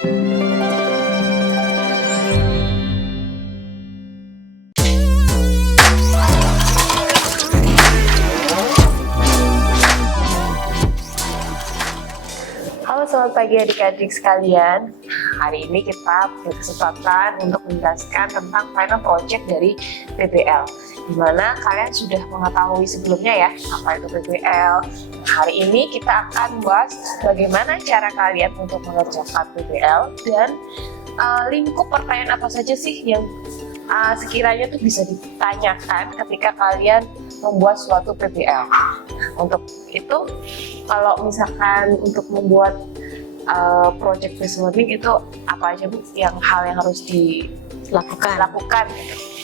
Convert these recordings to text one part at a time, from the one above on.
Halo, selamat pagi adik-adik sekalian. Hari ini kita berkesempatan untuk menjelaskan tentang final project dari PBL, di mana kalian sudah mengetahui sebelumnya ya apa itu PBL. Hari ini kita akan bahas bagaimana cara kalian untuk mengerjakan PBL dan lingkup pertanyaan apa saja sih yang sekiranya tuh bisa ditanyakan ketika kalian membuat suatu PBL. Untuk itu, kalau misalkan untuk membuat project based learning itu apa aja Bu hal yang harus dilakukan?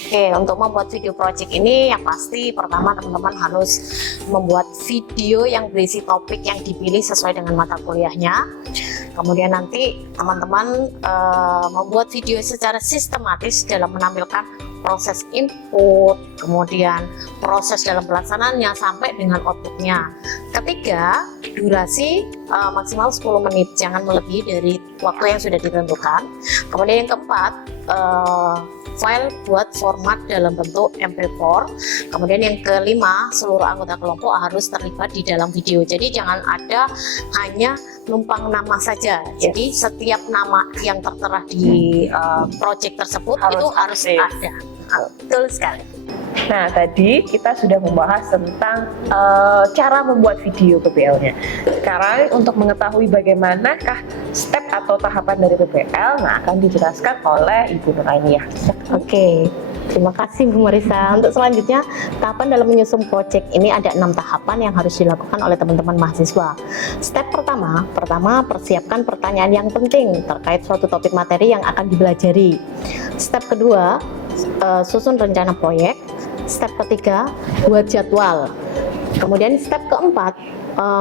Oke, untuk membuat video project ini yang pasti pertama teman-teman harus membuat video yang berisi topik yang dipilih sesuai dengan mata kuliahnya. Kemudian nanti teman-teman membuat video secara sistematis dalam menampilkan proses input, kemudian proses dalam pelaksanaannya sampai dengan outputnya. Ketiga, durasi maksimal 10 menit, jangan melebihi dari waktu yang sudah ditentukan. Kemudian yang keempat, file buat format dalam bentuk MP4. Kemudian yang kelima, seluruh anggota kelompok harus terlibat di dalam video. Jadi jangan ada hanya numpang nama saja. Jadi setiap nama yang tertera di project tersebut itu harus ada. Betul sekali. Nah, tadi kita sudah membahas tentang cara membuat video PBL-nya. Sekarang untuk mengetahui bagaimanakah step atau tahapan dari PBL, nah akan dijelaskan oleh Ibu Nurainiyah. Oke, terima kasih Bu Marisa. Untuk selanjutnya, tahapan dalam menyusun project ini ada 6 tahapan yang harus dilakukan oleh teman-teman mahasiswa. Step pertama persiapkan pertanyaan yang penting terkait suatu topik materi yang akan dipelajari. Step kedua, susun rencana proyek. Step ketiga, buat jadwal. Kemudian step keempat,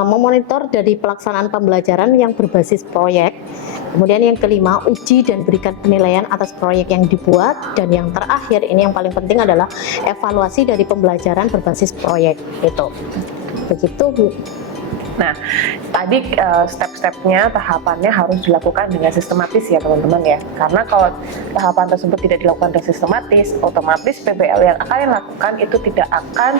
memonitor dari pelaksanaan pembelajaran yang berbasis proyek. Kemudian yang kelima, uji dan berikan penilaian atas proyek yang dibuat. Dan yang terakhir, ini yang paling penting adalah evaluasi dari pembelajaran berbasis proyek. Begitu Bu. Nah, tadi step-stepnya, tahapannya harus dilakukan dengan sistematis ya teman-teman ya. Karena kalau tahapan tersebut tidak dilakukan dengan sistematis, otomatis PBL yang kalian lakukan itu tidak akan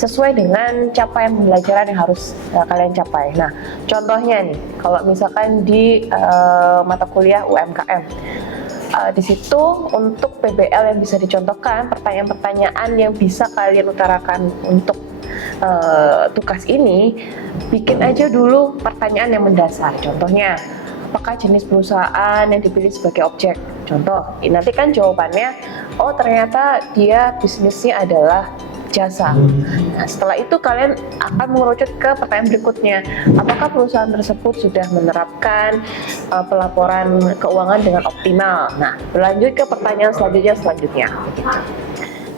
sesuai dengan capaian pembelajaran yang harus kalian capai. Nah, contohnya nih, kalau misalkan di mata kuliah UMKM, di situ untuk PBL yang bisa dicontohkan, pertanyaan-pertanyaan yang bisa kalian utarakan untuk tugas ini, bikin aja dulu pertanyaan yang mendasar. Contohnya, apakah jenis perusahaan yang dipilih sebagai objek? Contoh, nanti kan jawabannya, oh ternyata dia bisnisnya adalah jasa. Nah, setelah itu kalian akan mengerucut ke pertanyaan berikutnya. Apakah perusahaan tersebut sudah menerapkan pelaporan keuangan dengan optimal? Nah, berlanjut ke pertanyaan selanjutnya.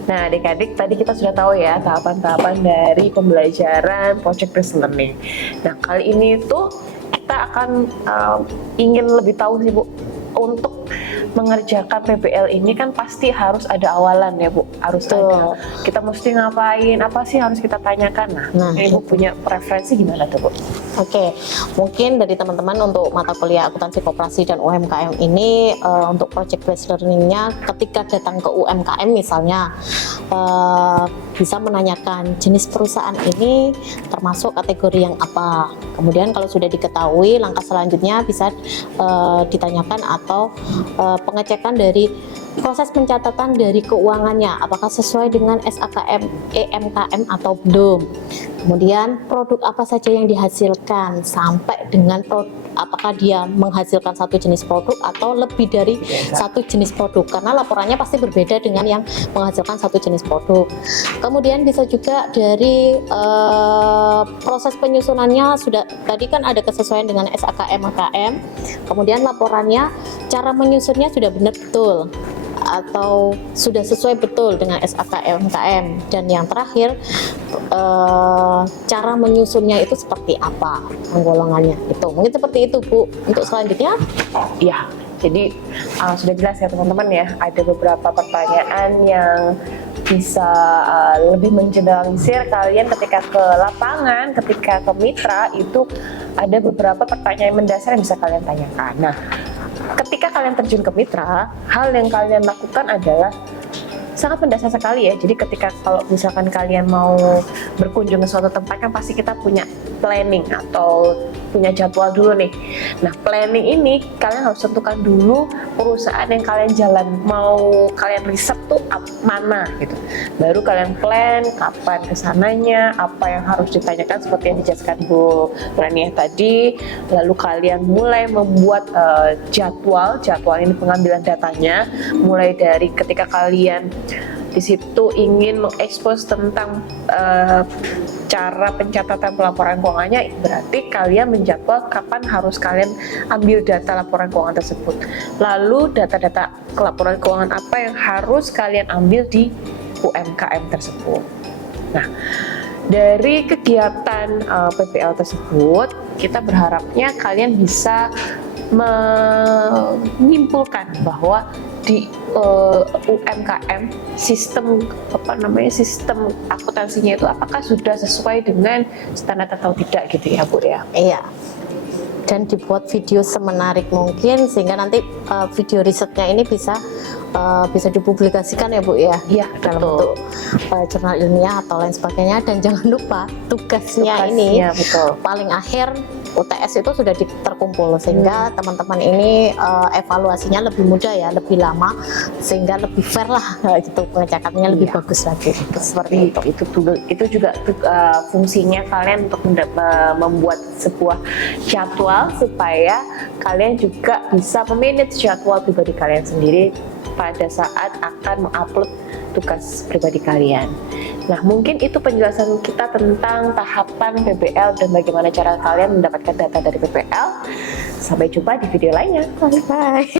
Nah, adik-adik, tadi kita sudah tahu ya tahapan-tahapan dari pembelajaran project based learning. Nah, kali ini tuh kita akan ingin lebih tahu sih Bu, untuk mengerjakan PBL ini kan pasti harus ada awalan ya Bu, harus ada. Kita mesti ngapain, apa sih harus kita tanyakan. Nah, Ibu punya preferensi gimana tuh Bu? Oke, mungkin dari teman-teman untuk mata kuliah akuntansi koperasi dan UMKM ini untuk project based learning-nya ketika datang ke UMKM misalnya bisa menanyakan jenis perusahaan ini termasuk kategori yang apa. Kemudian kalau sudah diketahui, langkah selanjutnya bisa ditanyakan atau pengecekan dari proses pencatatan dari keuangannya, apakah sesuai dengan SAKM, EMKM atau belum. Kemudian produk apa saja yang dihasilkan, sampai dengan apakah dia menghasilkan satu jenis produk atau lebih dari satu jenis produk, karena laporannya pasti berbeda dengan yang menghasilkan satu jenis produk. Kemudian bisa juga dari proses penyusunannya, sudah tadi kan ada kesesuaian dengan SAKM, EMKM. Kemudian laporannya, cara menyusunnya sudah benar betul atau sudah sesuai betul dengan SAKM, EMKM. Dan yang terakhir, cara menyusunnya itu seperti apa, penggolongannya itu. Mungkin seperti itu Bu. Untuk selanjutnya, ya, jadi sudah jelas ya teman-teman ya, ada beberapa pertanyaan yang bisa lebih mengeneralisir kalian ketika ke lapangan, ketika ke mitra itu ada beberapa pertanyaan mendasar yang bisa kalian tanyakan. Nah, ketika kalian terjun ke mitra, hal yang kalian lakukan adalah sangat mendasar sekali ya. Jadi ketika kalau misalkan kalian mau berkunjung ke suatu tempat kan pasti kita punya planning atau punya jadwal dulu nih. Nah, planning ini kalian harus tentukan dulu perusahaan yang kalian jalan, mau kalian riset tuh mana gitu. Baru kalian plan kapan kesananya, apa yang harus ditanyakan seperti yang dijelaskan Bu Rania tadi. Lalu kalian mulai membuat jadwal ini pengambilan datanya, mulai dari ketika kalian di situ ingin mengekspos tentang cara pencatatan pelaporan keuangannya, berarti kalian menjadwal kapan harus kalian ambil data laporan keuangan tersebut. Lalu data-data laporan keuangan apa yang harus kalian ambil di UMKM tersebut. Nah, dari kegiatan PPL tersebut, kita berharapnya kalian bisa menyimpulkan bahwa di UMKM sistem sistem akuntansinya itu apakah sudah sesuai dengan standar atau tidak gitu ya Bu ya. Iya. Dan dibuat video semenarik mungkin sehingga nanti video risetnya ini bisa dipublikasikan ya Bu ya. Iya, dalam bentuk jurnal ilmiah atau lain sebagainya. Dan jangan lupa tugasnya ini betul. paling akhir UTS itu sudah terkumpul sehingga teman-teman ini evaluasinya lebih mudah ya, lebih lama sehingga lebih fair lah gitu, pengecekannya lebih bagus lagi gitu, seperti itu. Itu juga fungsinya kalian untuk membuat sebuah jadwal supaya kalian juga bisa memanage jadwal pribadi kalian sendiri pada saat akan mengupload tugas pribadi kalian. Nah, mungkin itu penjelasan kita tentang tahapan PPL dan bagaimana cara kalian mendapatkan data dari PPL. Sampai jumpa di video lainnya. Bye.